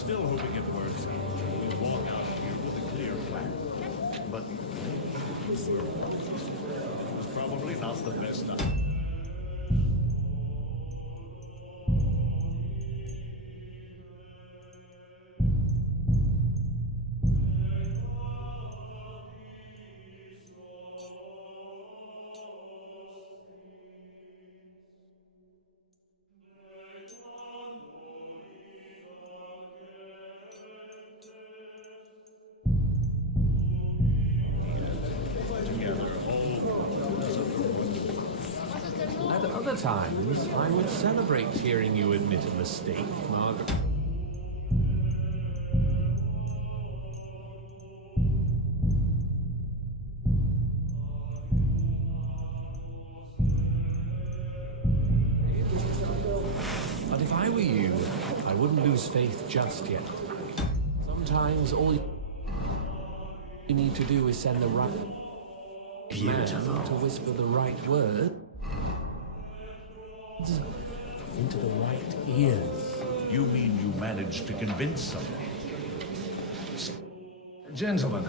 still hoping it works. We walk out of here with a clear plan. But probably not the best time. At other times, I would celebrate hearing you admit a mistake, Margaret. But if I were you, I wouldn't lose faith just yet. Sometimes all you need to do is send the right man to whisper the right word into the right ears. You mean you managed to convince someone? Gentlemen,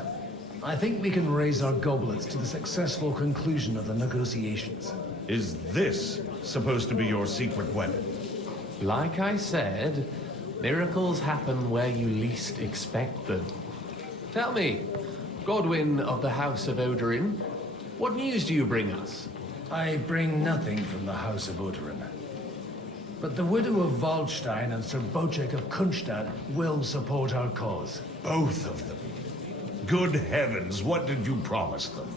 I think we can raise our goblets to the successful conclusion of the negotiations. Is this supposed to be your secret weapon? Like I said, miracles happen where you least expect them. Tell me, Godwin of the House of Odorin, what news do you bring us? I bring nothing from the House of Odorin. But the widow of Waldstein and Sir Bocek of Kunstadt will support our cause. Both of them. Good heavens, what did you promise them?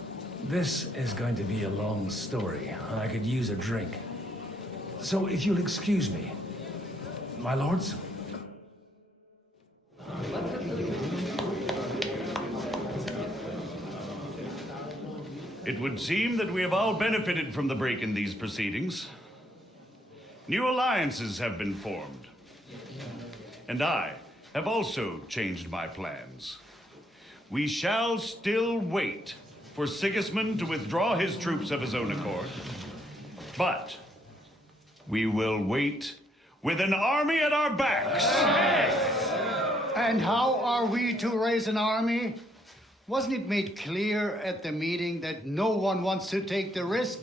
This is going to be a long story. I could use a drink. So if you'll excuse me, my lords? It would seem that we have all benefited from the break in these proceedings. New alliances have been formed. And I have also changed my plans. We shall still wait for Sigismund to withdraw his troops of his own accord. But we will wait with an army at our backs. And how are we to raise an army? Wasn't it made clear at the meeting that no one wants to take the risk?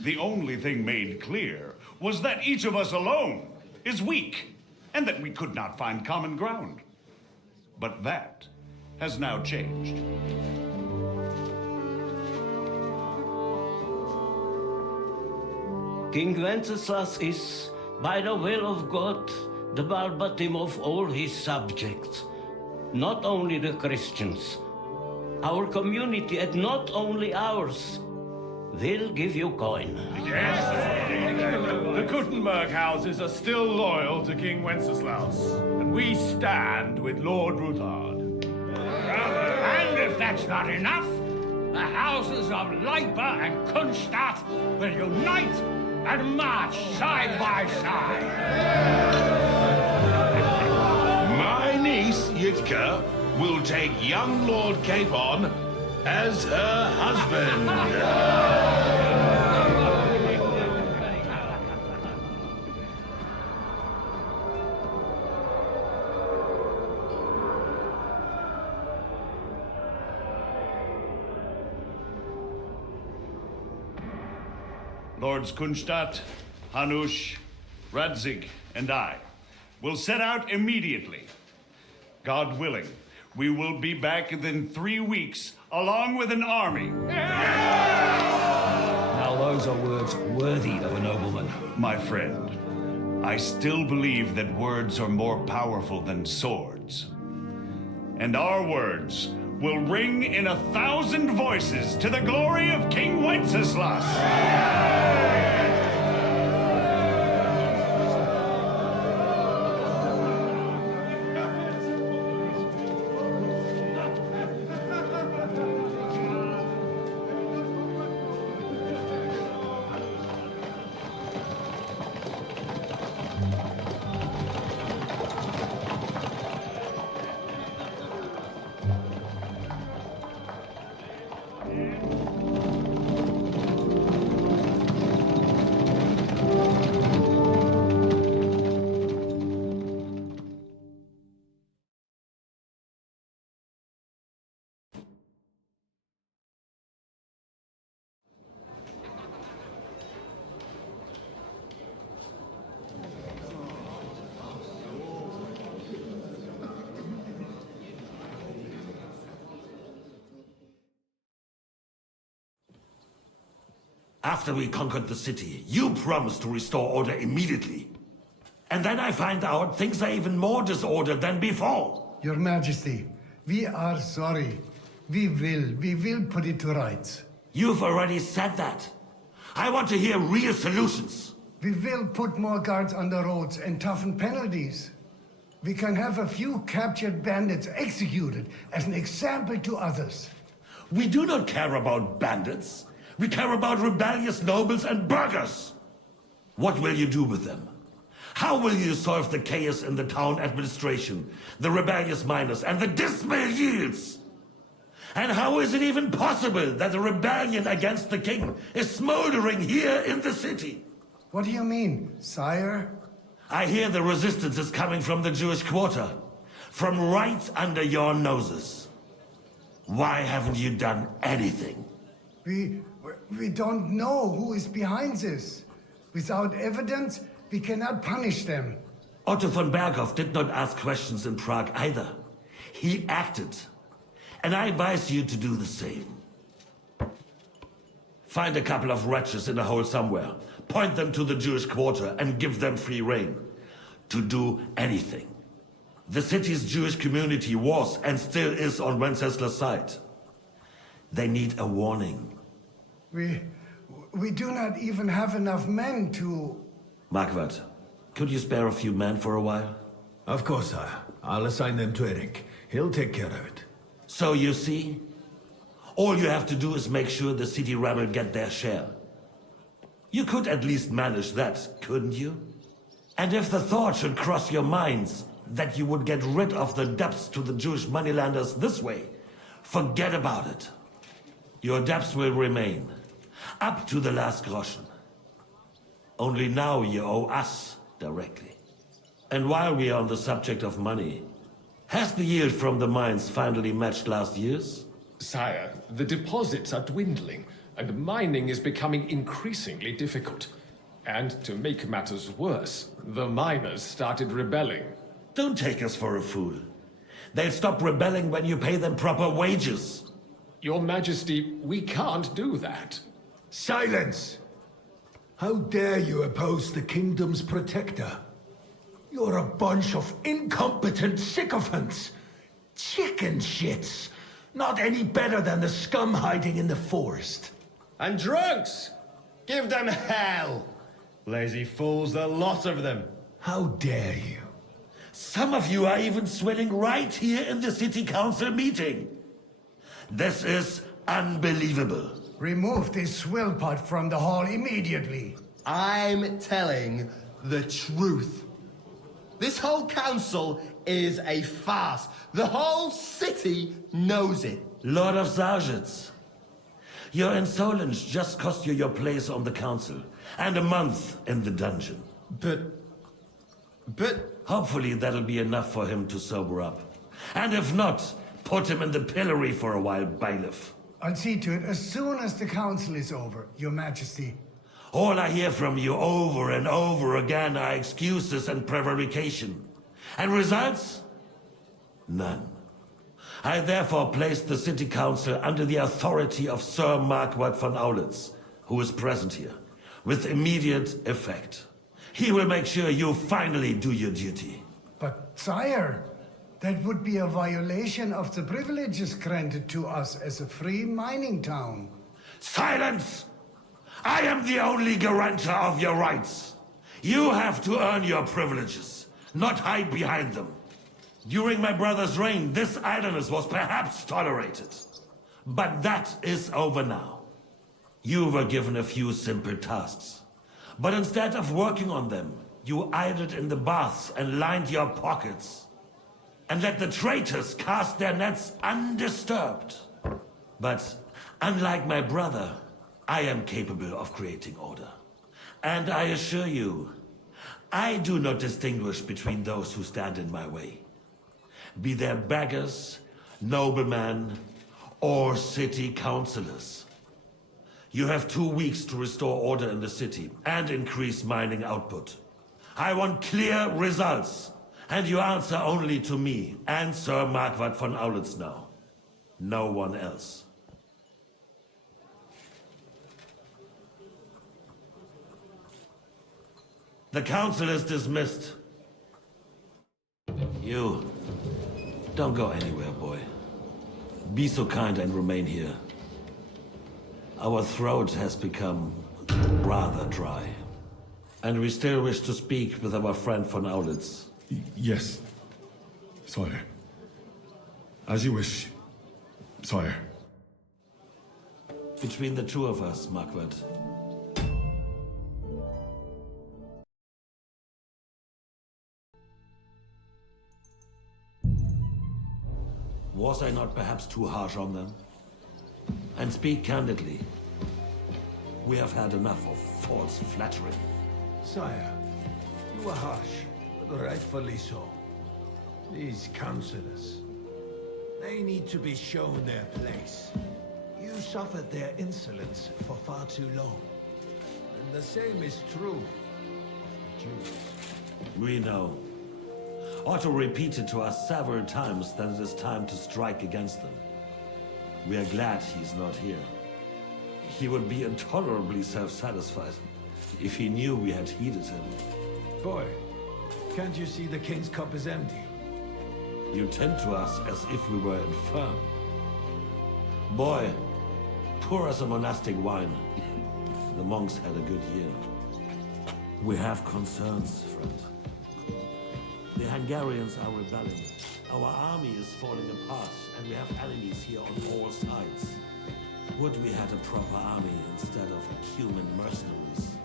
The only thing made clear was that each of us alone is weak, and that we could not find common ground. But that has now changed. King Wenceslas is, by the will of God, the balbatim of all his subjects. Not only the Christians, our community, and not only ours. They'll give you coin. The Gutenberg houses are still loyal to King Wenceslaus, and we stand with Lord Ruthard. And if that's not enough, the houses of Leipa and Kunstadt will unite and march side by side. My niece, Yitka, will take young Lord Capon as her husband. Lords Kunstadt, Hanush, Radzig, and I will set out immediately. God willing, we will be back within 3 weeks, along with an army. Now those are words worthy of a nobleman. My friend, I still believe that words are more powerful than swords. And our words will ring in 1,000 voices to the glory of King Wenceslas. After we conquered the city, you promised to restore order immediately. And then I find out things are even more disordered than before. Your Majesty, we are sorry. We will put it to rights. You've already said that. I want to hear real solutions. We will put more guards on the roads and toughen penalties. We can have a few captured bandits executed as an example to others. We do not care about bandits. We care about rebellious nobles and burghers. What will you do with them? How will you solve the chaos in the town administration, the rebellious miners, and the dismal yields? And how is it even possible that a rebellion against the king is smoldering here in the city? What do you mean, sire? I hear the resistance is coming from the Jewish quarter, from right under your noses. Why haven't you done anything? We don't know who is behind this. Without evidence, we cannot punish them. Otto von Berghoff did not ask questions in Prague either. He acted. And I advise you to do the same. Find a couple of wretches in a hole somewhere, point them to the Jewish quarter, and give them free rein to do anything. The city's Jewish community was and still is on Wencesla's side. They need a warning. We do not even have enough men to... Marquardt, could you spare a few men for a while? Of course, sire. I'll assign them to Eric. He'll take care of it. So you see, all you have to do is make sure the city rebel get their share. You could at least manage that, couldn't you? And if the thought should cross your minds that you would get rid of the debts to the Jewish moneylenders this way, forget about it. Your debts will remain, up to the last groschen. Only now you owe us directly. And while we are on the subject of money, has the yield from the mines finally matched last year's? Sire, the deposits are dwindling, and mining is becoming increasingly difficult. And to make matters worse, the miners started rebelling. Don't take us for a fool. They'll stop rebelling when you pay them proper wages. Your Majesty, we can't do that. Silence! How dare you oppose the kingdom's protector? You're a bunch of incompetent sycophants. Chicken shits. Not any better than the scum hiding in the forest. And drunks! Give them hell! Lazy fools, the lot of them. How dare you? Some of you are even swelling right here in the city council meeting. This is unbelievable. Remove this swill pot from the hall immediately. I'm telling the truth. This whole council is a farce. The whole city knows it. Lord of Zarzhitz, your insolence just cost you your place on the council and a month in the dungeon. But... Hopefully that'll be enough for him to sober up. And if not, put him in the pillory for a while, bailiff. I'll see to it as soon as the council is over, Your Majesty. All I hear from you over and over again are excuses and prevarication. And results? None. I therefore place the city council under the authority of Sir Marquardt von Aulitz, who is present here, with immediate effect. He will make sure you finally do your duty. But, sire, that would be a violation of the privileges granted to us as a free mining town. Silence! I am the only guarantor of your rights. You have to earn your privileges, not hide behind them. During my brother's reign, this idleness was perhaps tolerated. But that is over now. You were given a few simple tasks. But instead of working on them, you idled in the baths and lined your pockets. And let the traitors cast their nets undisturbed. But unlike my brother, I am capable of creating order. And I assure you, I do not distinguish between those who stand in my way. Be they beggars, noblemen, or city councillors. You have 2 weeks to restore order in the city and increase mining output. I want clear results, and you answer only to me and Sir Marquardt von Aulitz now. No one else. The council is dismissed. You, don't go anywhere, boy. Be so kind and remain here. Our throat has become rather dry. And we still wish to speak with our friend von Aulitz. Yes, sire. As you wish, sire. Between the two of us, Marquardt. Was I not perhaps too harsh on them? And speak candidly. We have had enough of false flattery. Sire, you were harsh, but rightfully so. These councillors, they need to be shown their place. You suffered their insolence for far too long. And the same is true of the Jews. We know. Otto repeated to us several times that it is time to strike against them. We are glad he's not here. He would be intolerably self-satisfied if he knew we had heeded him. Boy, can't you see the king's cup is empty? You tend to us as if we were infirm. Boy, pour us a monastic wine. The monks had a good year. We have concerns, friend. The Hungarians are rebelling. Our army is falling apart, and we have enemies here on all sides. Would we had a proper army instead of human mercenaries?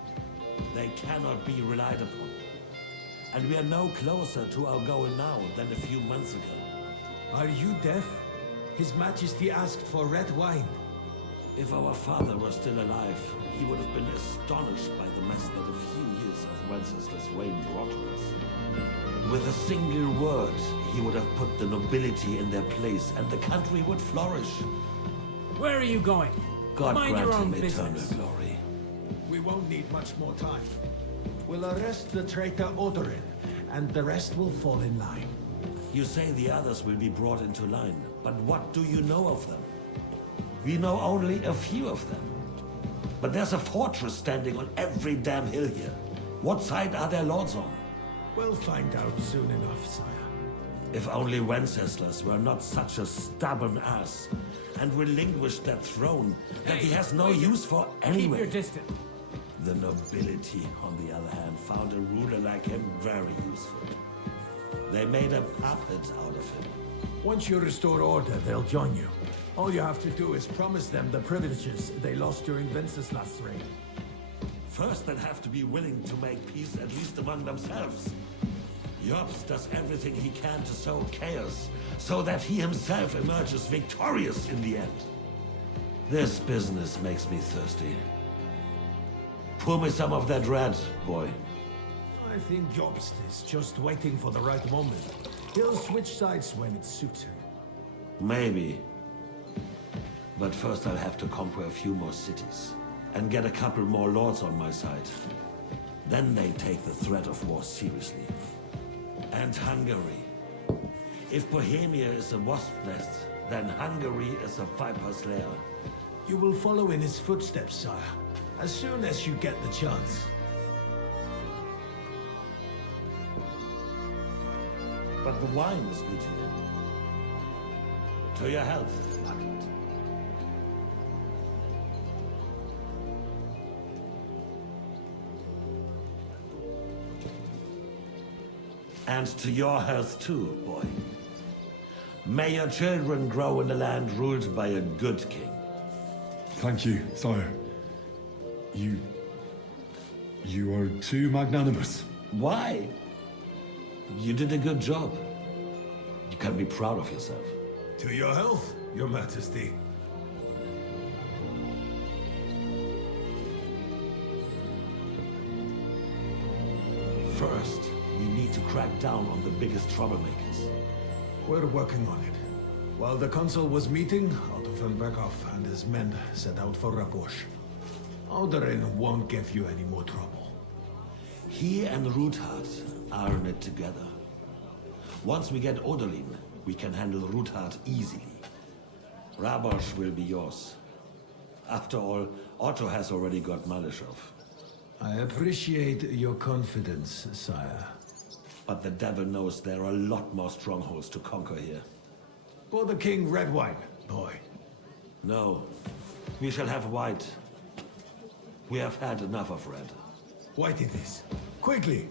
They cannot be relied upon. And we are no closer to our goal now than a few months ago. Are you deaf? His Majesty asked for red wine. If our father were still alive, he would have been astonished by the mess that a few years of Wenceslas' reign brought to us. With a single word, he would have put the nobility in their place, and the country would flourish. Where are you going? God Mind grant your own him eternal business. glory. We won't need much more time. We'll arrest the traitor Odorin, and the rest will fall in line. You say the others will be brought into line, but what do you know of them? We know only a few of them. But there's a fortress standing on every damn hill here. What side are their lords on? We'll find out soon enough, sire. If only Wenceslas were not such a stubborn ass, and relinquished that throne that he has no use for anyway. Keep your distance. The nobility, on the other hand, found a ruler like him very useful. They made a puppet out of him. Once you restore order, they'll join you. All you have to do is promise them the privileges they lost during Wenceslas' reign. First, they'll have to be willing to make peace, at least among themselves. Jobst does everything he can to sow chaos, so that he himself emerges victorious in the end. This business makes me thirsty. Pour me some of that red, boy. I think Jobst is just waiting for the right moment. He'll switch sides when it suits him. Maybe. But first I'll have to conquer a few more cities, and get a couple more lords on my side. Then they take the threat of war seriously. And Hungary. If Bohemia is a wasp nest, then Hungary is a viper's lair. You will follow in his footsteps, sire, as soon as you get the chance. But the wine is good here. To your health, Margaret. And to your health too, boy. May your children grow in a land ruled by a good king. Thank you, sire. You are too magnanimous. Why? You did a good job. You can be proud of yourself. To your health, your majesty. First, we need to crack down on the biggest troublemakers. We're working on it. While the consul was meeting, Otto von Berghoff and his men set out for Rabosch. Odorin won't give you any more trouble. He and Ruthard are in it together. Once we get Odorin, we can handle Ruthard easily. Rabosch will be yours. After all, Otto has already got Malishov. I appreciate your confidence, sire. But the devil knows there are a lot more strongholds to conquer here. For the king, red wine, boy. No, we shall have white. We have had enough of red. White it is. Quickly!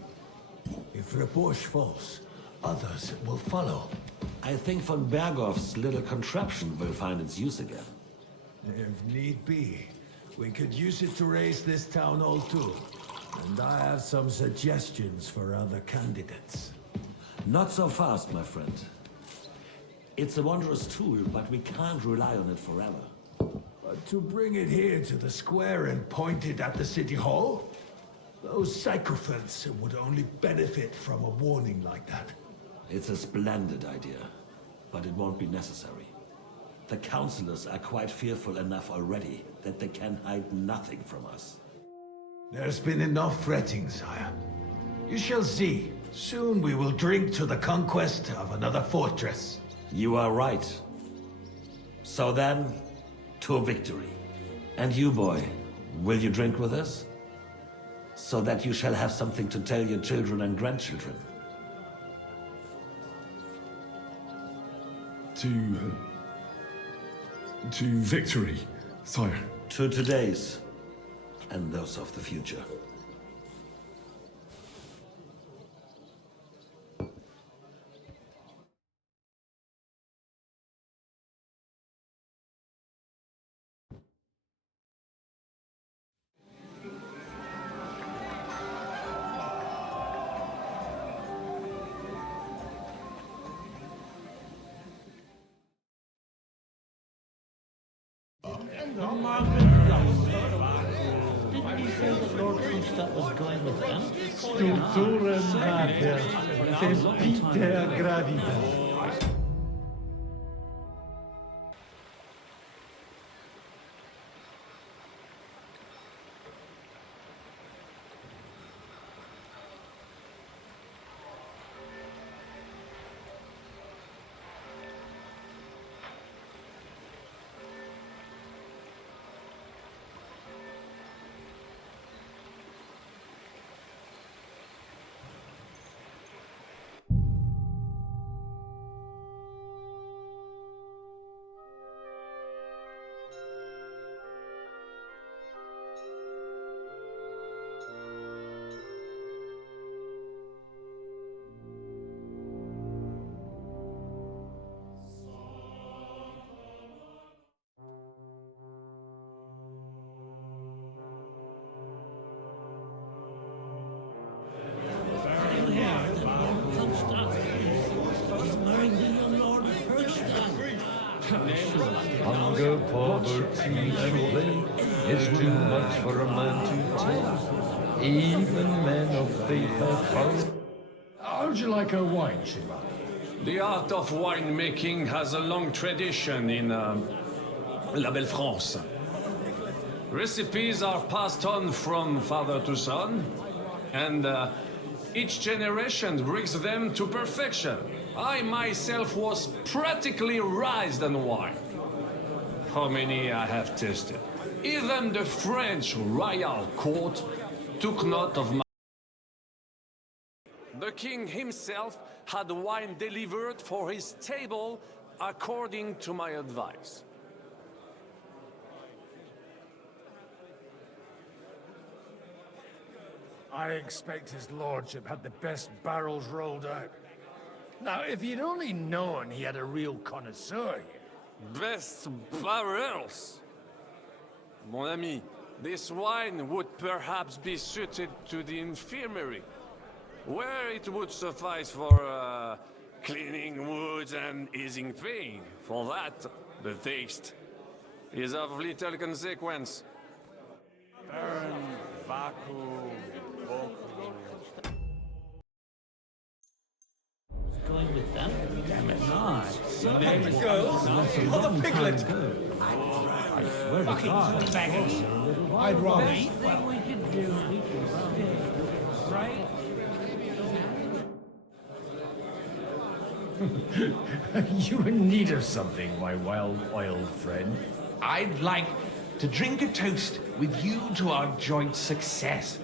If Repoche falls, others will follow. I think von Berghoff's little contraption will find its use again. If need be, we could use it to raise this town hall too. And I have some suggestions for other candidates. Not so fast, my friend. It's a wondrous tool, but we can't rely on it forever. But to bring it here to the square and point it at the city hall? Those sycophants would only benefit from a warning like that. It's a splendid idea, but it won't be necessary. The councillors are quite fearful enough already that they can hide nothing from us. There's been enough fretting, sire. You shall see. Soon we will drink to the conquest of another fortress. You are right. So then, to victory. And you, boy, will you drink with us? So that you shall have something to tell your children and grandchildren. To victory, sire. To today's, and those of the future. Didn't you say that Lord Kronstadt was going with them? Stulturen mater, sempiter gravida. Hunger, poverty, and pain is too much for a man to take. Even men of faith are found. How would you like her wine, Shiva? The art of winemaking has a long tradition in La Belle France. Recipes are passed on from father to son, and each generation brings them to perfection. I myself was practically raised on wine. How many I have tasted. Even the French royal court took note of my... The king himself had wine delivered for his table according to my advice. I expect his lordship had the best barrels rolled out. Now, if you'd only known he had a real connoisseur here. Best barrels? Mon ami, this wine would perhaps be suited to the infirmary, where it would suffice for cleaning wounds and easing pain. For that, the taste is of little consequence. Baron Vaku Going with them? Damn it, no. There we go. Oh, the piglet! I swear to God. I'd rather. Anything we could do, we could do, right? You in need of something, my well-oiled friend? I'd like to drink a toast with you to our joint success.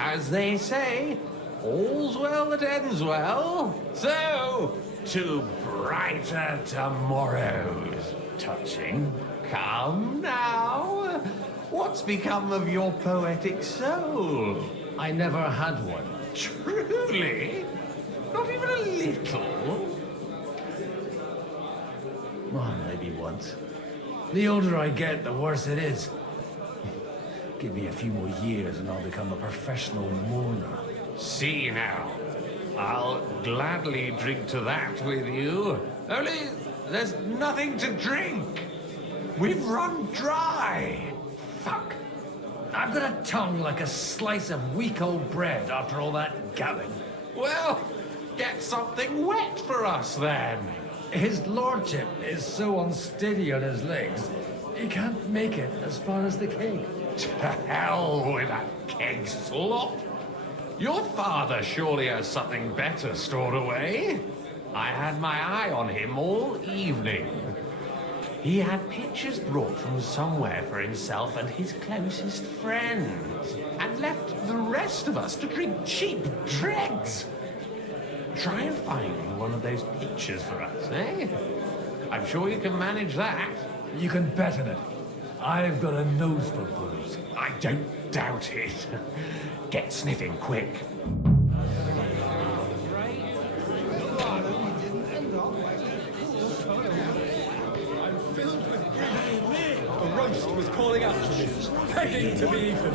as they say, all's well that ends well. So, to brighter tomorrows. Touching. Come now. What's become of your poetic soul? I never had one. Truly? Not even a little? Well, maybe once. The older I get, the worse it is. Give me a few more years and I'll become a professional mourner. See now. I'll gladly drink to that with you. Only there's nothing to drink. We've run dry. Fuck. I've got a tongue like a slice of weak old bread after all that gabbing. Well, get something wet for us then. His lordship is so unsteady on his legs, he can't make it as far as the keg. To hell with that keg slop. Your father surely has something better stored away. I had my eye on him all evening. He had pictures brought from somewhere for himself and his closest friends, and left the rest of us to drink cheap dregs. Try and find one of those pictures for us, eh? I'm sure you can manage that. You can bet on it. I've got a nose for booze. I don't doubt it. Get sniffing quick. The roast was calling out to me, begging to be eaten.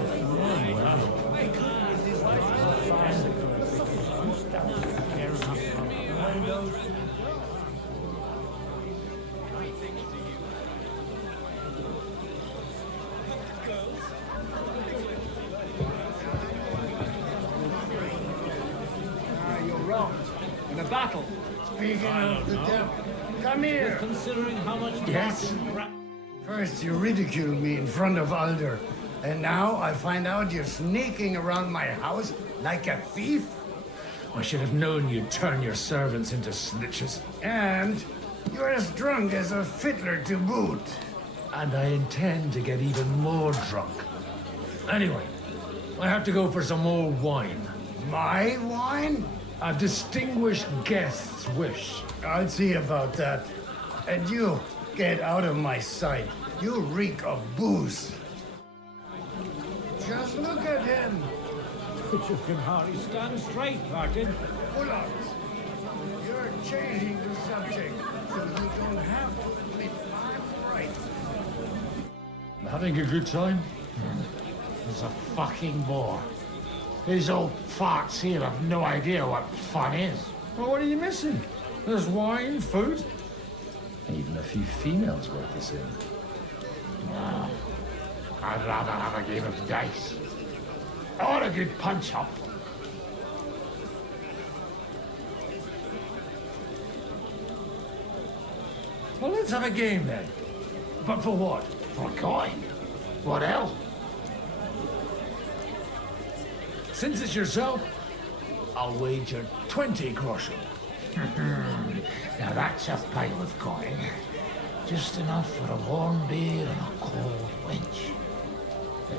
You're wrong. In a battle. Speaking of the devil, come here. Considering how much Yes. First, you ridiculed me in front of Alder, and now I find out you're sneaking around my house like a thief? I should have known you'd turn your servants into snitches. And you're as drunk as a fiddler to boot. And I intend to get even more drunk. Anyway, I have to go for some more wine. My wine? A distinguished guest's wish. I'll see about that. And you, get out of my sight. You reek of booze. Just look at him. You can hardly stand straight, Martin. Bullocks, you're changing the subject, so you don't have to admit I'm right. Having a good time? He's a fucking bore. These old farts here have no idea what fun is. Well, what are you missing? There's wine, food, even a few females worth the same. No, I'd rather have a game of dice. Or a good punch-up. Well, let's have a game then. But for what? For coin. What else? Since it's yourself, I'll wager 20 groschen. Now that's a pile of coin. Just enough for a warm beer and a cold wench.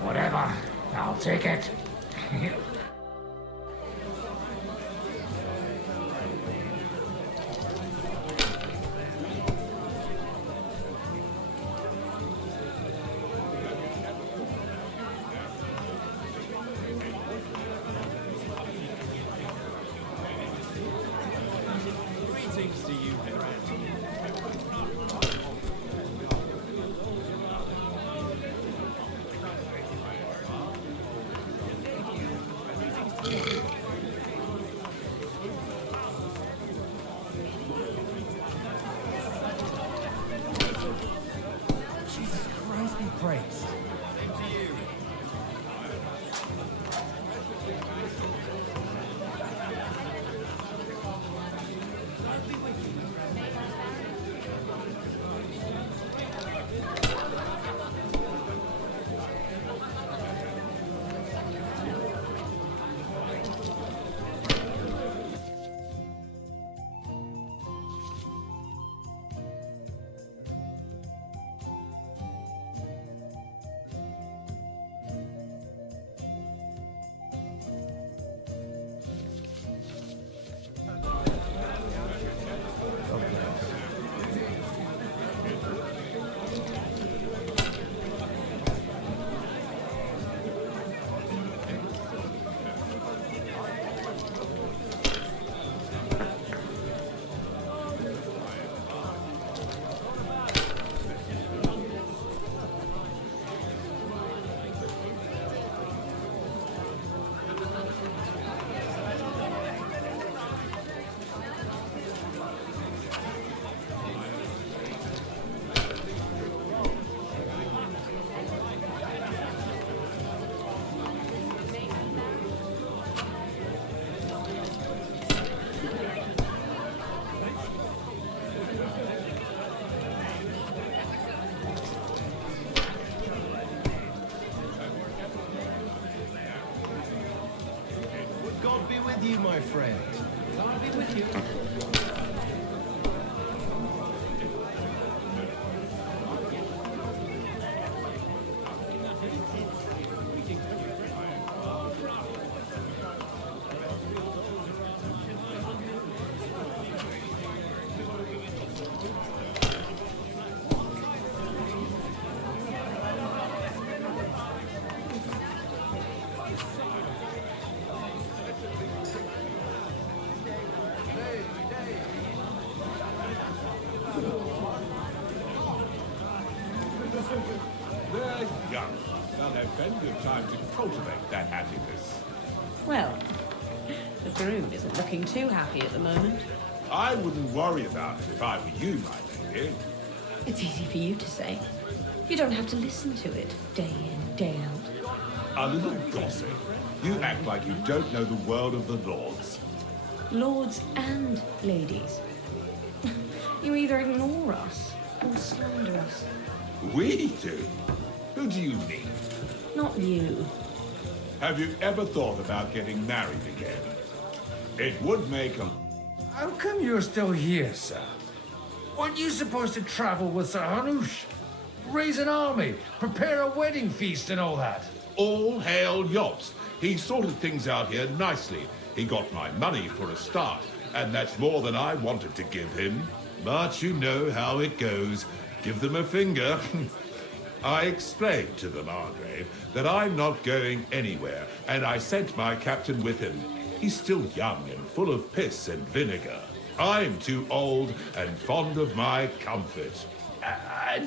Whatever, I'll take it. Greetings to you, my friend. I'll be with you. They're young. They'll have plenty of time to cultivate that happiness. Well, the groom isn't looking too happy at the moment. I wouldn't worry about it if I were you, my lady. It's easy for you to say. You don't have to listen to it day in, day out. A little gossip. You act like you don't know the world of the lords. Lords and ladies. You either ignore us or slander us. We do? Who do you mean? Not you. Have you ever thought about getting married again? It would make a... How come you're still here, sir? Weren't you supposed to travel with Sir Hanush? Raise an army, prepare a wedding feast and all that? All hail Yops. He sorted things out here nicely. He got my money for a start, and that's more than I wanted to give him. But you know how it goes. Give them a finger. I explained to the Margrave that I'm not going anywhere, and I sent my captain with him. He's still young and full of piss and vinegar. I'm too old and fond of my comfort.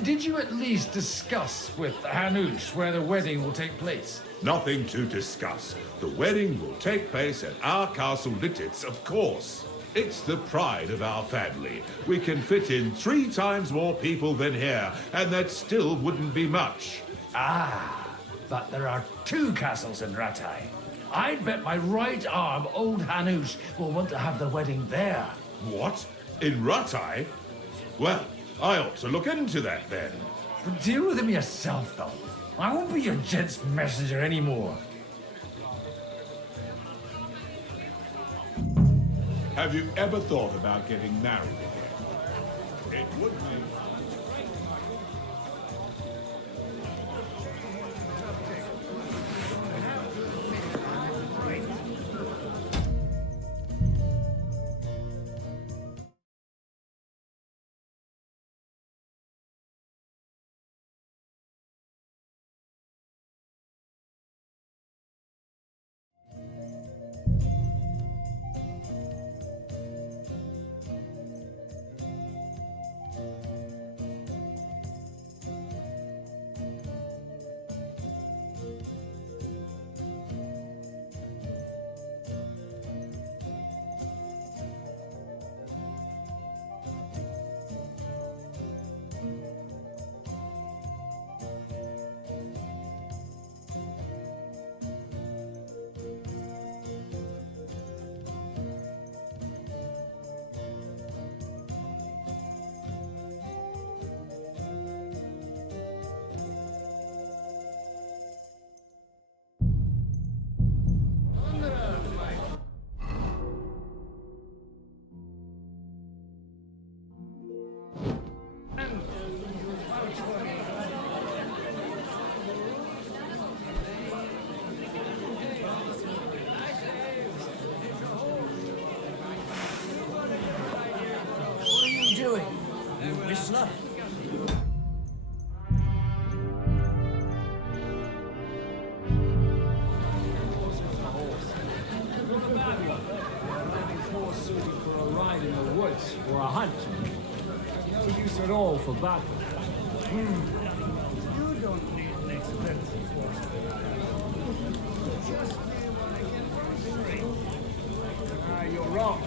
Did you at least discuss with Hanush where the wedding will take place? Nothing to discuss. The wedding will take place at our castle Littitz, of course. It's the pride of our family. We can fit in 3 times more people than here, and that still wouldn't be much. Ah, but there are 2 castles in Rattay. I'd bet my right arm old Hanush will want to have the wedding there. What? In Rattay? Well, I ought to look into that then. But deal with him yourself, though. I won't be your gent's messenger anymore. Have you ever thought about getting married again? It would make... Whistler? It's more suited for a ride in the woods or a hunt. No use at all for battle. You don't need an expensive horse. Just me when I get straight. You're wrong.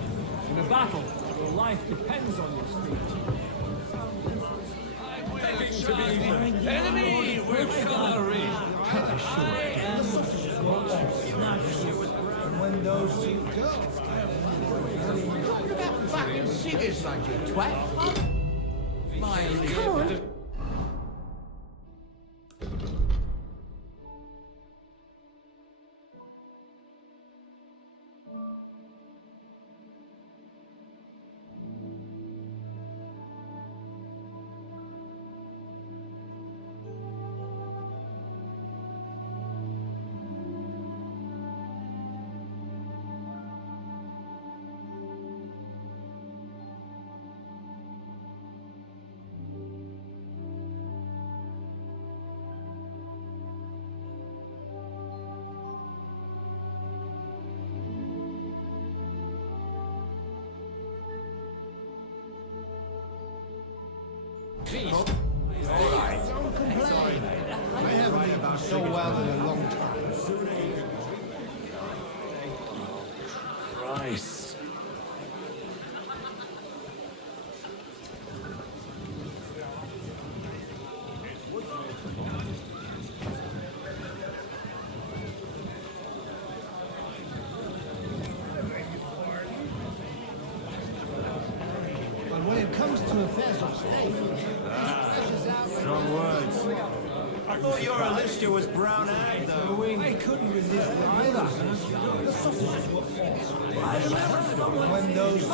In a battle, your life depends on your speech. Enemy with cavalry! When those Talking about fucking cigars like you twat. Come on. feast. All right. I haven't eaten so well in a long time. Christ. But when it comes to affairs of state, Strong words. I thought your Alicia was brown-eyed, though. I couldn't resist either. The sausages were false. I remember when those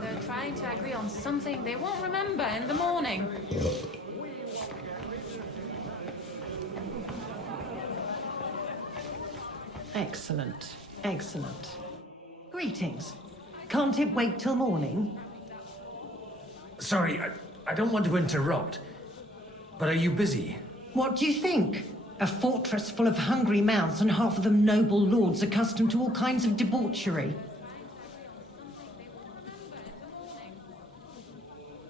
They're trying to agree on something they won't remember in the morning. Excellent. Excellent. Greetings. Can't it wait till morning? Sorry, I don't want to interrupt, but are you busy? What do you think? A fortress full of hungry mouths and half of them noble lords accustomed to all kinds of debauchery.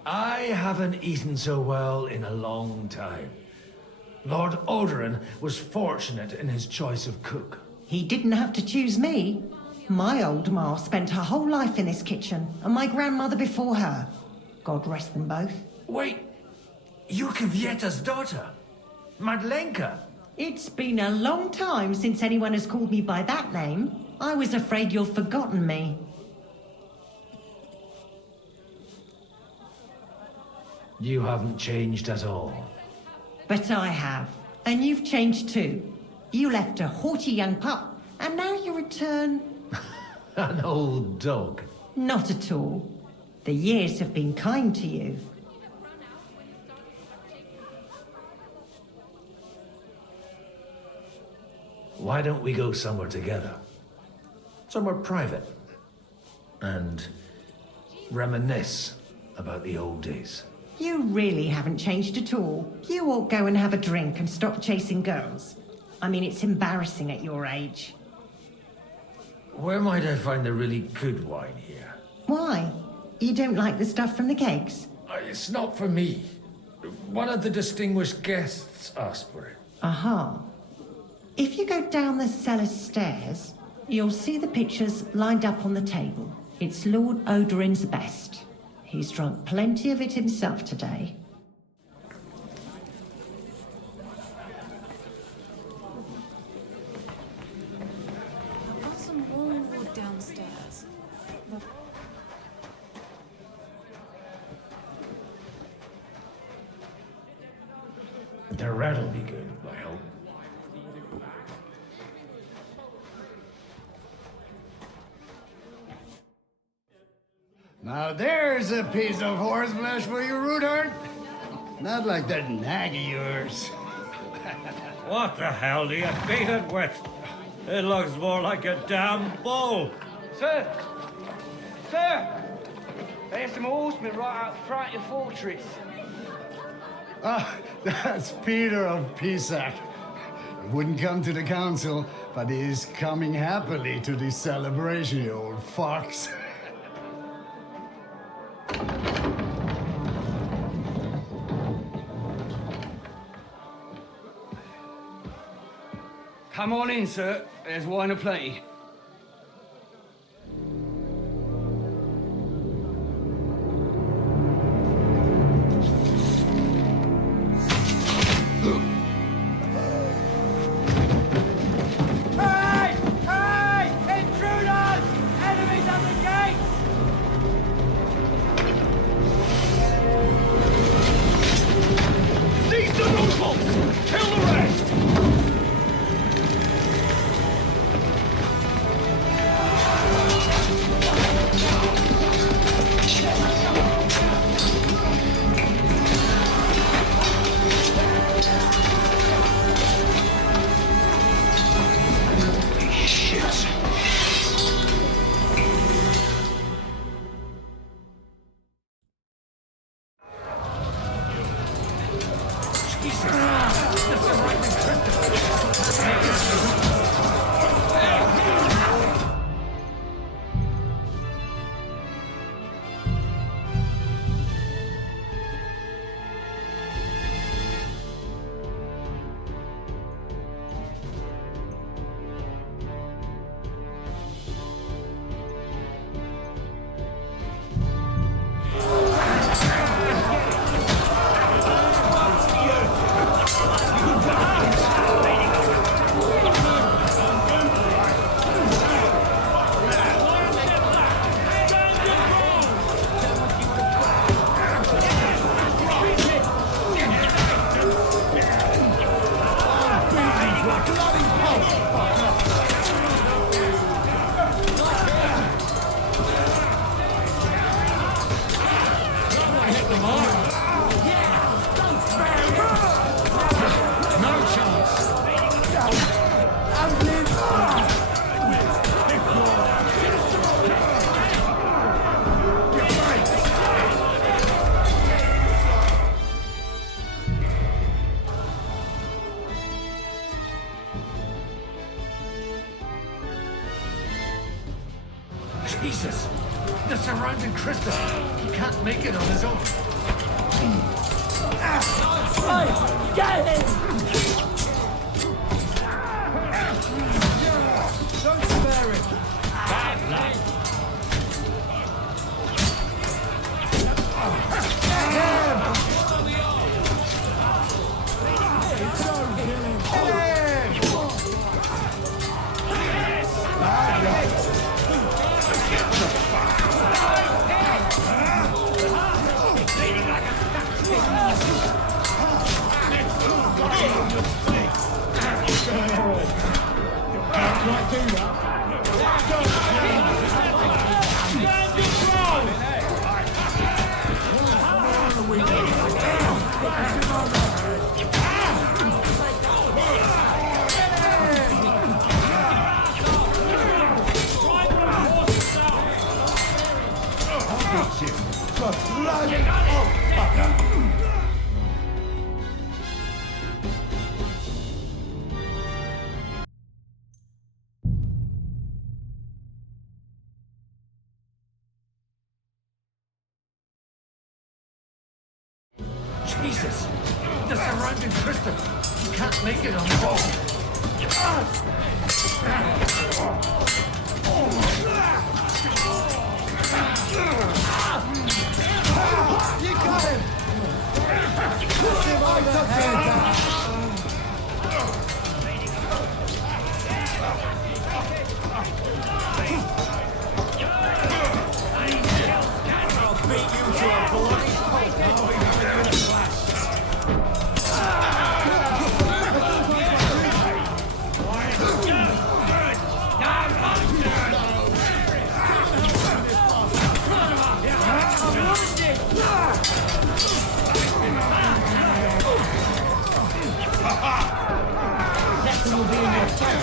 I haven't eaten so well in a long time. Lord Alderaan was fortunate in his choice of cook. He didn't have to choose me. My old ma spent her whole life in this kitchen, and my grandmother before her. God rest them both. Wait, you're Kvieta's daughter, Madlenka. It's been a long time since anyone has called me by that name. I was afraid you'd forgotten me. You haven't changed at all. But I have. And you've changed too. You left a haughty young pup, and now you return... An old dog. Not at all. The years have been kind to you. Why don't we go somewhere together? Somewhere private. And reminisce about the old days. You really haven't changed at all. You ought go and have a drink and stop chasing girls. I mean, it's embarrassing at your age. Where might I find the really good wine here? Why? You don't like the stuff from the kegs? It's not for me. One of the distinguished guests asked for it. Aha. If you go down the cellar stairs, you'll see the pictures lined up on the table. It's Lord Odorin's best. He's drunk plenty of it himself today. I've got some warm wood downstairs. The rat'll be good, I hope. Now there's a piece of horseflesh for you, Rudart. Not like that nag of yours. What the hell do you beat it with? It looks more like a damn bull. Sir! Sir! There's some horsemen right out front of your fortress. Ah, that's Peter of Pisac. He wouldn't come to the council, but he's coming happily to this celebration, you old fox. Come on in, sir. There's wine aplenty. Hey! Hey! Intruders! Enemies at the gates! Seize the nobles! Kill the rest! Jesus! The surrounding crystal! He can't make it on his own. Get him! Don't spare him! Bad luck. Jesus! The surrounding crystal! He can't make it on his own. You got him! Push him on the head! I'll beat you to a bloody pulp. That will be in your tongue.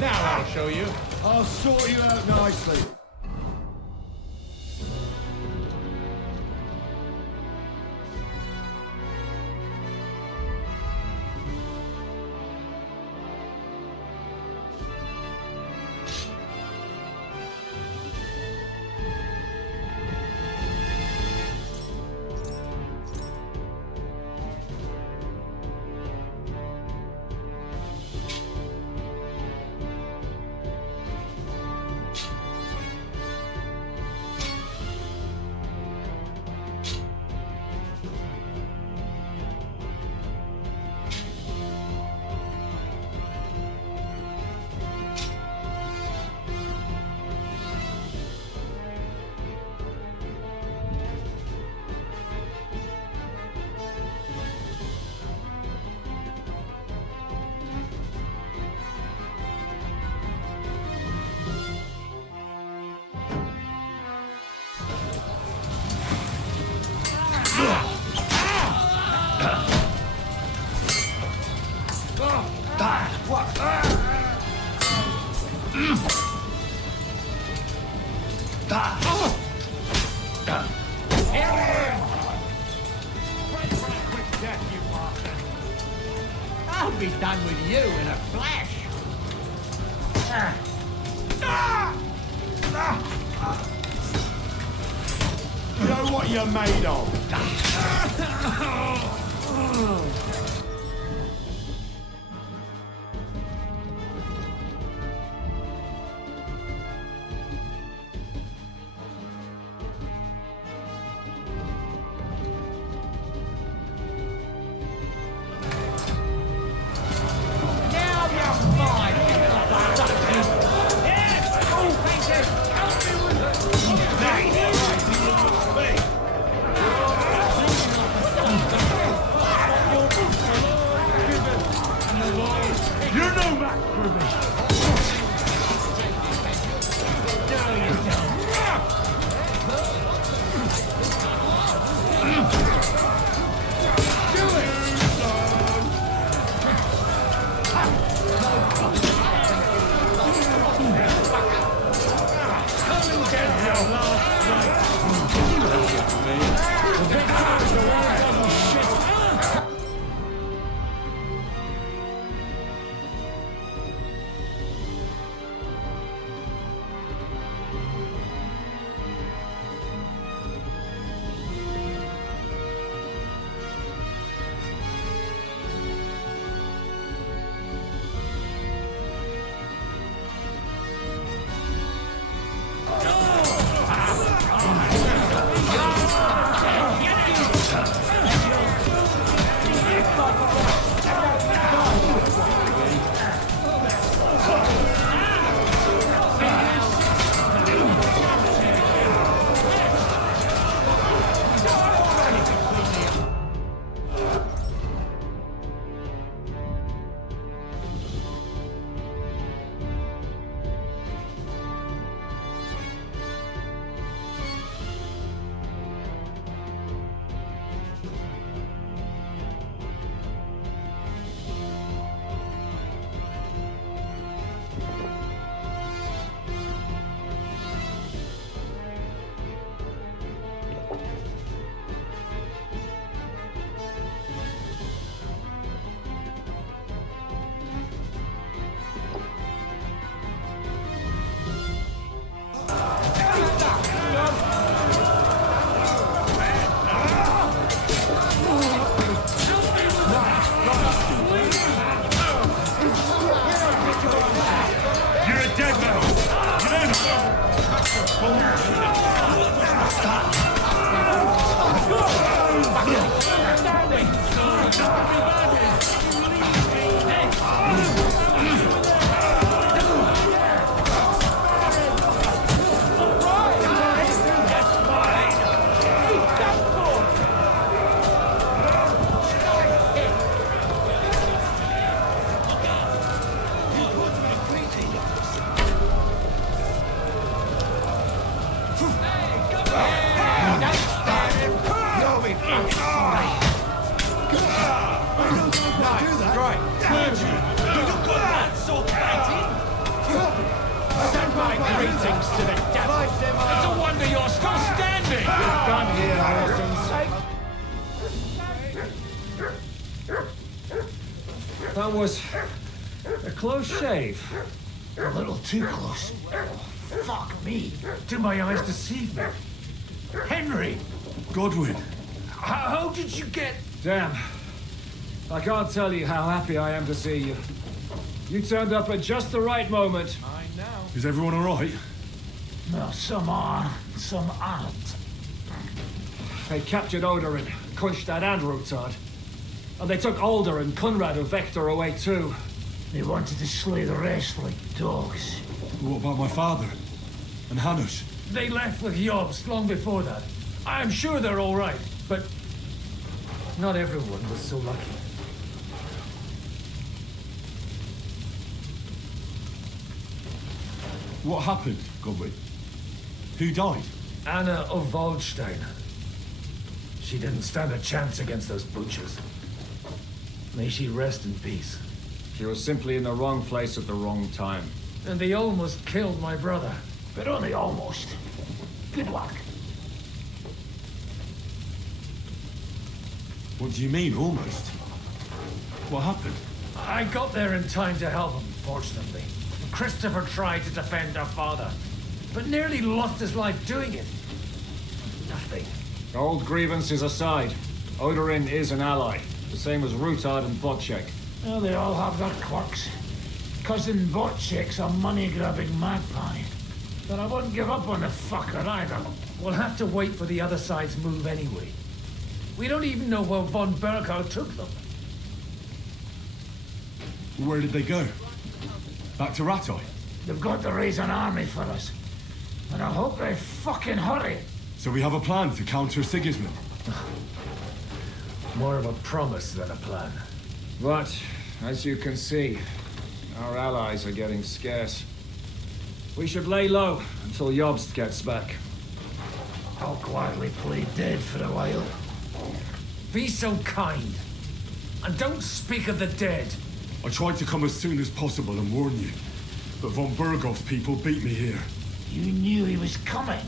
Now I'll show you. I'll sort you out nicely. I'll be done with you in a flash. You know what you're made of. You're no match for me! That was a close shave. A little too close. Fuck me. Do my eyes deceive me? Henry! Godwin! How did you get... Damn. I can't tell you how happy I am to see you. You turned up at just the right moment. I know. Is everyone alright? No, some are, some aren't. They captured Odorin, Kunstad and Rotard. And they took Alder and Conrad of Vector away too. They wanted to slay the rest like dogs. What about my father? And Hanush? They left with Yobs long before that. I'm sure they're all right, but not everyone was so lucky. What happened, Godwin? Who died? Anna of Waldstein. She didn't stand a chance against those butchers. May she rest in peace. She was simply in the wrong place at the wrong time. And they almost killed my brother. But only almost. Good luck. What do you mean, almost? What happened? I got there in time to help them. Unfortunately, Christopher tried to defend our father, but nearly lost his life doing it. Nothing. Old grievances aside, Odorin is an ally, the same as Rutard and Bocek. Well, they all have their quirks. Cousin Bocek's a money-grabbing magpie. But I wouldn't give up on the fucker either. We'll have to wait for the other side's move anyway. We don't even know where von Berkow took them. Where did they go? Back to Ratoi? They've got to raise an army for us. And I hope they fucking hurry. So we have a plan to counter Sigismund? More of a promise than a plan. But, as you can see, our allies are getting scarce. We should lay low until Jobst gets back. I'll gladly play dead for a while. Be so kind. And don't speak of the dead. I tried to come as soon as possible and warn you, but von Bergov's people beat me here. You knew he was coming.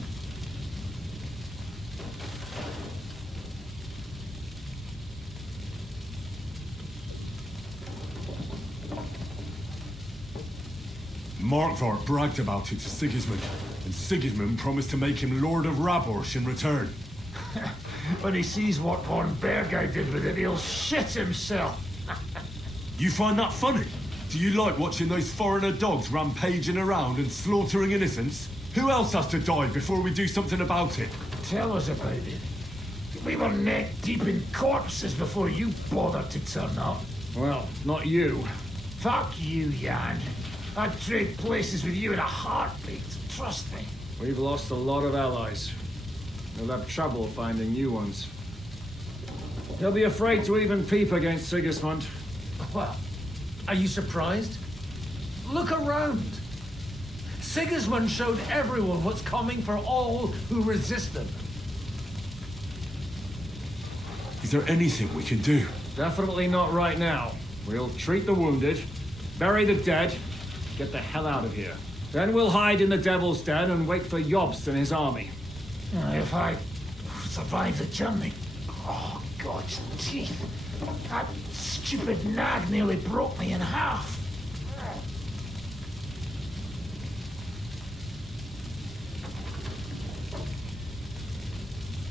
Markvart bragged about it to Sigismund, and Sigismund promised to make him Lord of Raborsch in return. When he sees what von Bergow did with it, he'll shit himself. You find that funny? Do you like watching those foreigner dogs rampaging around and slaughtering innocents? Who else has to die before we do something about it? Tell us about it. We were neck deep in corpses before you bothered to turn up. Well, not you. Fuck you, Jan. I'd trade places with you in a heartbeat, trust me. We've lost a lot of allies. We'll have trouble finding new ones. He'll be afraid to even peep against Sigismund. Well, are you surprised? Look around. Sigismund showed everyone what's coming for all who resist him. Is there anything we can do? Definitely not right now. We'll treat the wounded, bury the dead, get the hell out of here. Then we'll hide in the Devil's Den and wait for Jobst and his army. If I survive the journey... Oh, God's teeth. That stupid nag nearly broke me in half.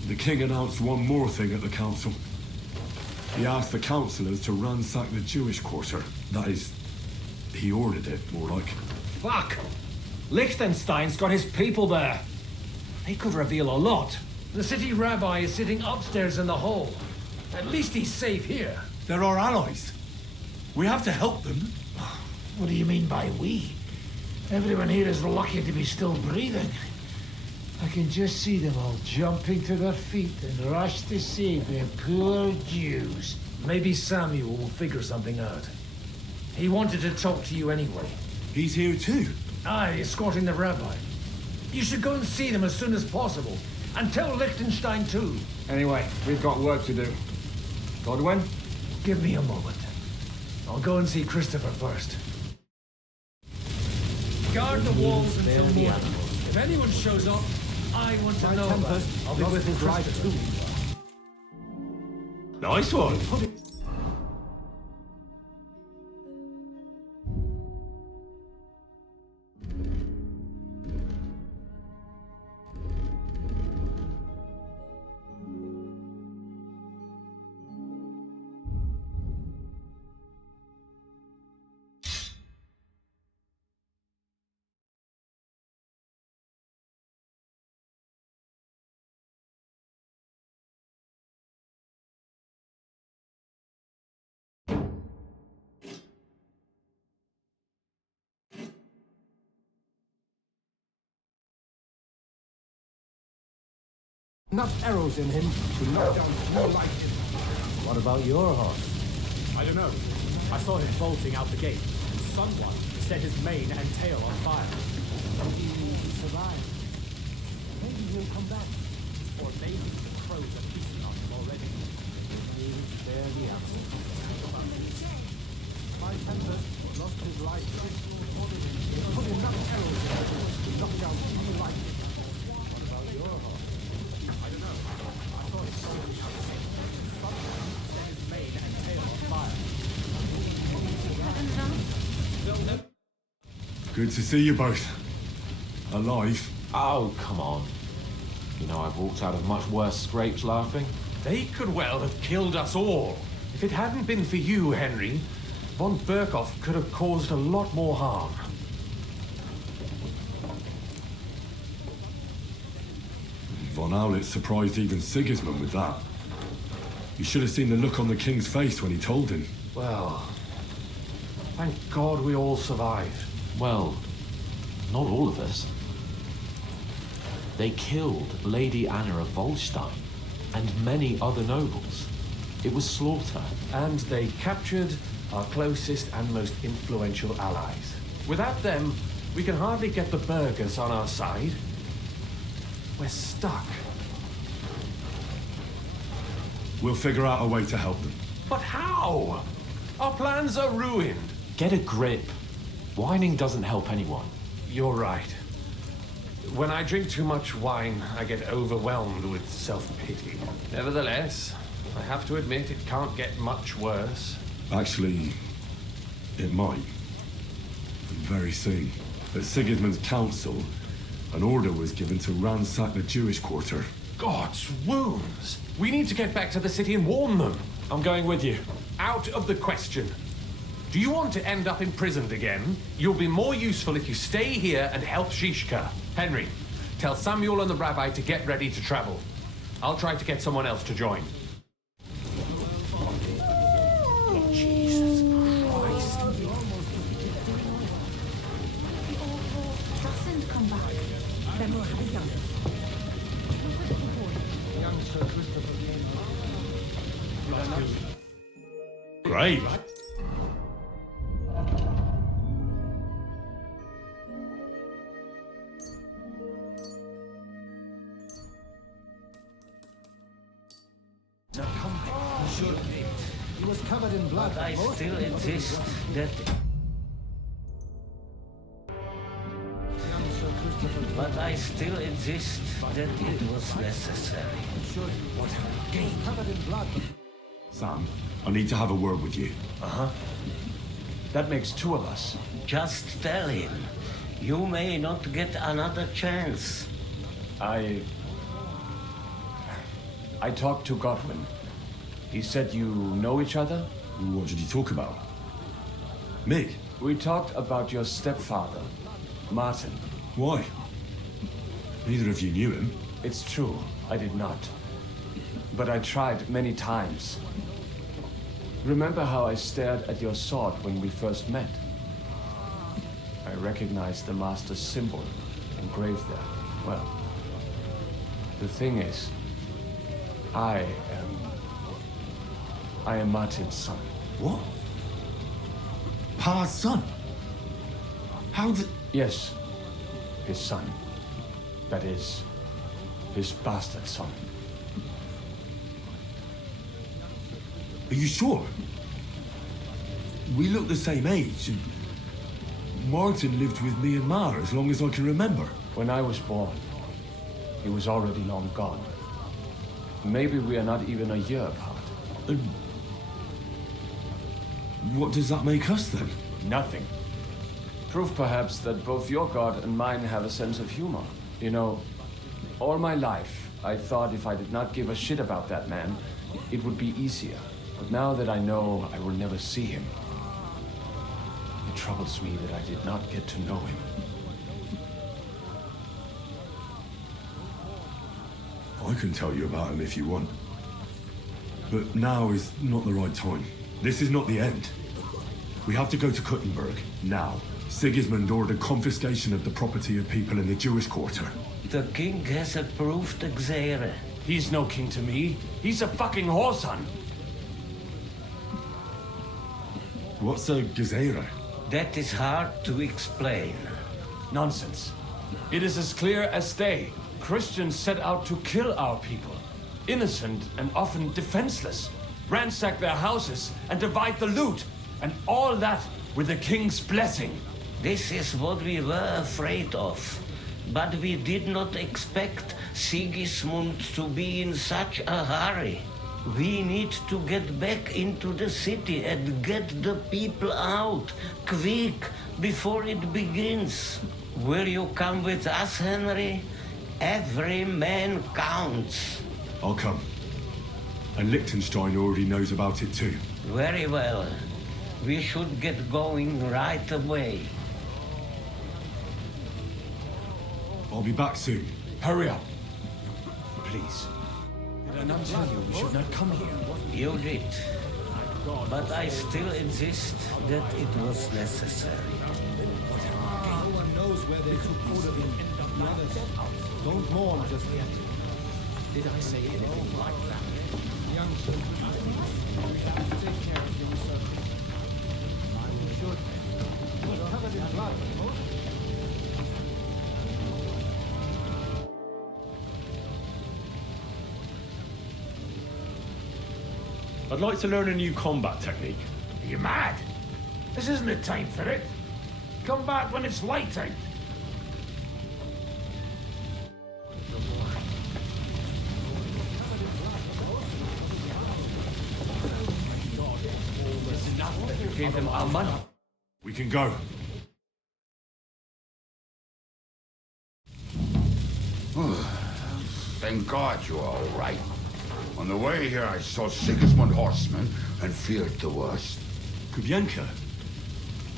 The king announced one more thing at the council. He asked the councillors to ransack the Jewish quarter. That is, he ordered it, more like. Fuck! Liechtenstein's got his people there. They could reveal a lot. The city rabbi is sitting upstairs in the hall. At least he's safe here. They're our allies. We have to help them. What do you mean by we? Everyone here is lucky to be still breathing. I can just see them all jumping to their feet and rush to save their poor Jews. Maybe Samuel will figure something out. He wanted to talk to you anyway. He's here too? Aye, escorting the rabbi. You should go and see them as soon as possible. And tell Liechtenstein too. Anyway, we've got work to do. Godwin? Give me a moment. I'll go and see Christopher first. Guard the walls until morning. If anyone shows up, I want to know about it. I'll be with Christopher. Nice one. Enough arrows in him to knock down 3 like him. What about your horse? I don't know. I saw him bolting out the gate, and someone set his mane and tail on fire. Maybe he survived. Maybe he'll come back. Or maybe the crows are feasting on him already. Maybe spare the apples. My tempest lost his life. They put enough arrows in him to knock down 3 like him. What about your horse? I don't know. I saw him bolting out the gate, and someone set his mane and tail on fire. Had enough? They'll never... Good to see you both. Alive. Oh, come on. You know, I've walked out of much worse scrapes laughing. They could well have killed us all. If it hadn't been for you, Henry, von Berkhoff could have caused a lot more harm. Von Owlet surprised even Sigismund with that. You should have seen the look on the king's face when he told him. Well, thank God we all survived. Well, not all of us. They killed Lady Anna of Volstein and many other nobles. It was slaughter. And they captured our closest and most influential allies. Without them, we can hardly get the burghers on our side. We're stuck. We'll figure out a way to help them. But how? Our plans are ruined. Get a grip. Whining doesn't help anyone. You're right. When I drink too much wine, I get overwhelmed with self-pity. Nevertheless, I have to admit it can't get much worse. Actually, it might. Very soon. At Sigismund's council, an order was given to ransack the Jewish quarter. God's wounds! We need to get back to the city and warn them. I'm going with you. Out of the question. Do you want to end up imprisoned again? You'll be more useful if you stay here and help Zizka. Henry, tell Samuel and the rabbi to get ready to travel. I'll try to get someone else to join. Jesus Christ. Mustn't come back. Then we'll have it done. Young Sir Christopher came out. Great. Now come back. He should be. He was covered in blood. But I still insist that... Young Sir Christopher. But I still insist that it was necessary. What have we gained? Covered in blood. Sam, I need to have a word with you. Uh-huh. That makes two of us. Just tell him. You may not get another chance. I talked to Godwin. He said you know each other? What did you talk about? Me? We talked about your stepfather, Martin. Why? Neither of you knew him. It's true, I did not. But I tried many times. Remember how I stared at your sword when we first met? I recognized the Master's symbol engraved there. Well, the thing is, I am Martin's son. What? Pa's son? How did... Yes, his son. That is, his bastard son. Are you sure? We look the same age, and Martin lived with me and Ma as long as I can remember. When I was born, he was already long gone. Maybe we are not even a year apart. What does that make us then? Nothing. Proof perhaps that both your God and mine have a sense of humor. You know, all my life, I thought if I did not give a shit about that man, it would be easier. But now that I know I will never see him, it troubles me that I did not get to know him. I can tell you about him if you want. But now is not the right time. This is not the end. We have to go to Kuttenberg, now. Sigismund ordered confiscation of the property of people in the Jewish quarter. The king has approved Xere. He's no king to me. He's a fucking whoreson. What's a Gezerah? That is hard to explain. Nonsense. It is as clear as day. Christians set out to kill our people. Innocent and often defenseless. Ransack their houses and divide the loot. And all that with the king's blessing. This is what we were afraid of. But we did not expect Sigismund to be in such a hurry. We need to get back into the city and get the people out. Quick, before it begins. Will you come with us, Henry? Every man counts. I'll come. And Liechtenstein already knows about it too. Very well. We should get going right away. I'll be back soon. Hurry up. Please. Did I not tell you we should not come here? You did. But I still insist that it was necessary. No one knows where they took Odin and the others. Don't mourn just yet. Did I say anything like that? Youngsters, we have to take care of young servants. I should. He was covered in blood, of course. I'd like to learn a new combat technique. Are you mad? This isn't the time for it. Come back when it's light out. Gave them our money. We can go. Thank God you're all right. On the way here, I saw Sigismund horsemen and feared the worst. Kubienka?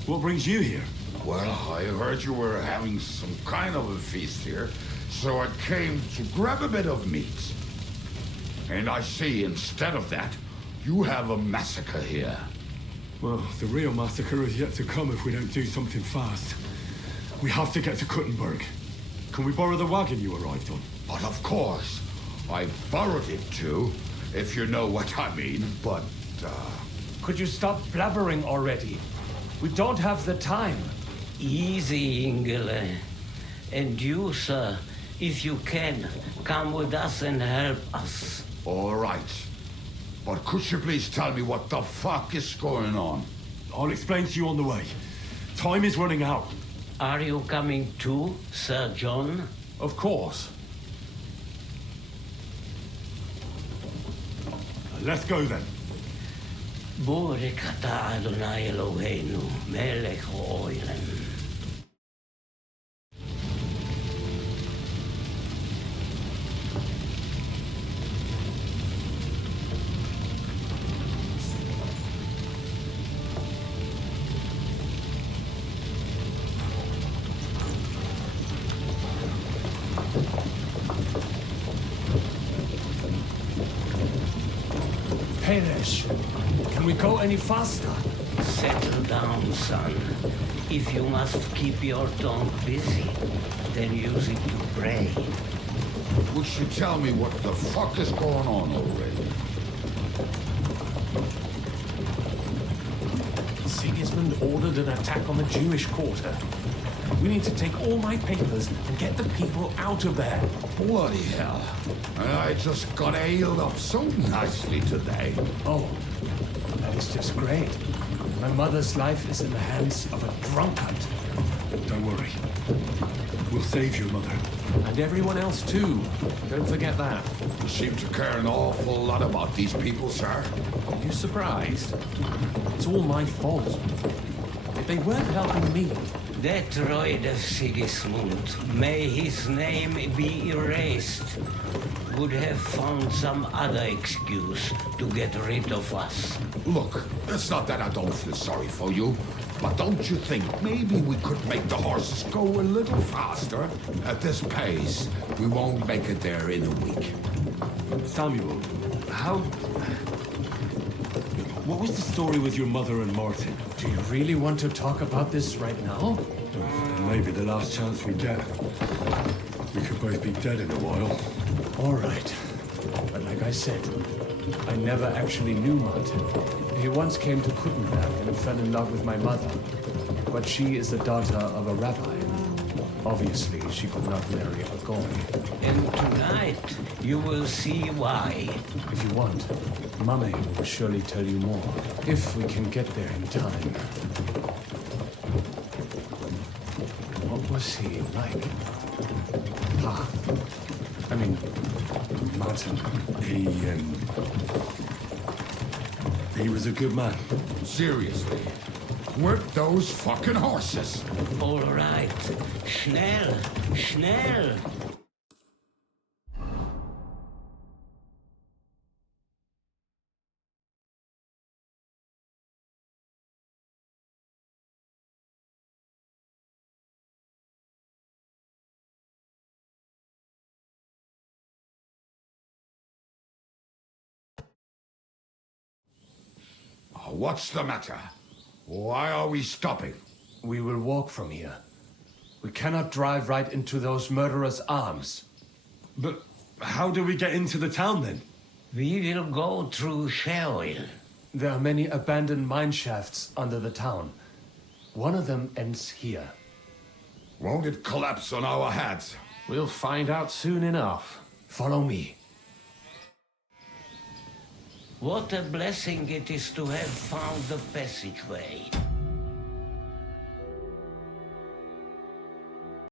What brings you here? Well, I heard you were having some kind of a feast here, so I came to grab a bit of meat. And I see, instead of that, you have a massacre here. Well, the real massacre is yet to come if we don't do something fast. We have to get to Kuttenberg. Can we borrow the wagon you arrived on? But of course. I borrowed it too, if you know what I mean, but, Could you stop blabbering already? We don't have the time. Easy, Ingele. And you, sir, if you can, come with us and help us. All right. But could you please tell me what the fuck is going on? I'll explain to you on the way. Time is running out. Are you coming too, Sir John? Of course. Let's go then. Borikata Adonai Eloheinu, melech ha'olam. Peresh, can we go any faster? Settle down, son. If you must keep your tongue busy, then use it to pray. Would you tell me what the fuck is going on already? Sigismund ordered an attack on the Jewish quarter. We need to take all my papers and get the people out of there. Bloody hell. I just got ailed up so nicely today. Oh, that is just great. My mother's life is in the hands of a drunkard. Don't worry. We'll save your mother. And everyone else too. Don't forget that. You seem to care an awful lot about these people, sir. Are you surprised? It's all my fault. If they weren't helping me... That droid of Sigismund, may his name be erased, would have found some other excuse to get rid of us. Look, it's not that I don't feel sorry for you, but don't you think maybe we could make the horses go a little faster? At this pace, we won't make it there in a week. Samuel, how... What was the story with your mother and Martin? Do you really want to talk about this right now? It may be the last chance we get. We could both be dead in a while. All right. But like I said, I never actually knew Martin. He once came to Kuttenberg and fell in love with my mother. But she is the daughter of a rabbi. Obviously, she could not marry a goy. And tonight, you will see why. If you want, Mame will surely tell you more. If we can get there in time. What was he like? I mean, Martin. He was a good man. Seriously, Whip those fucking horses. All right. Schnell, schnell. What's the matter? Why are we stopping? We will walk from here. We cannot drive right into those murderers' arms. But how do we get into the town then? We will go through Sherwill. There are many abandoned mine shafts under the town. One of them ends here. Won't it collapse on our heads? We'll find out soon enough. Follow me. What a blessing it is to have found the passageway.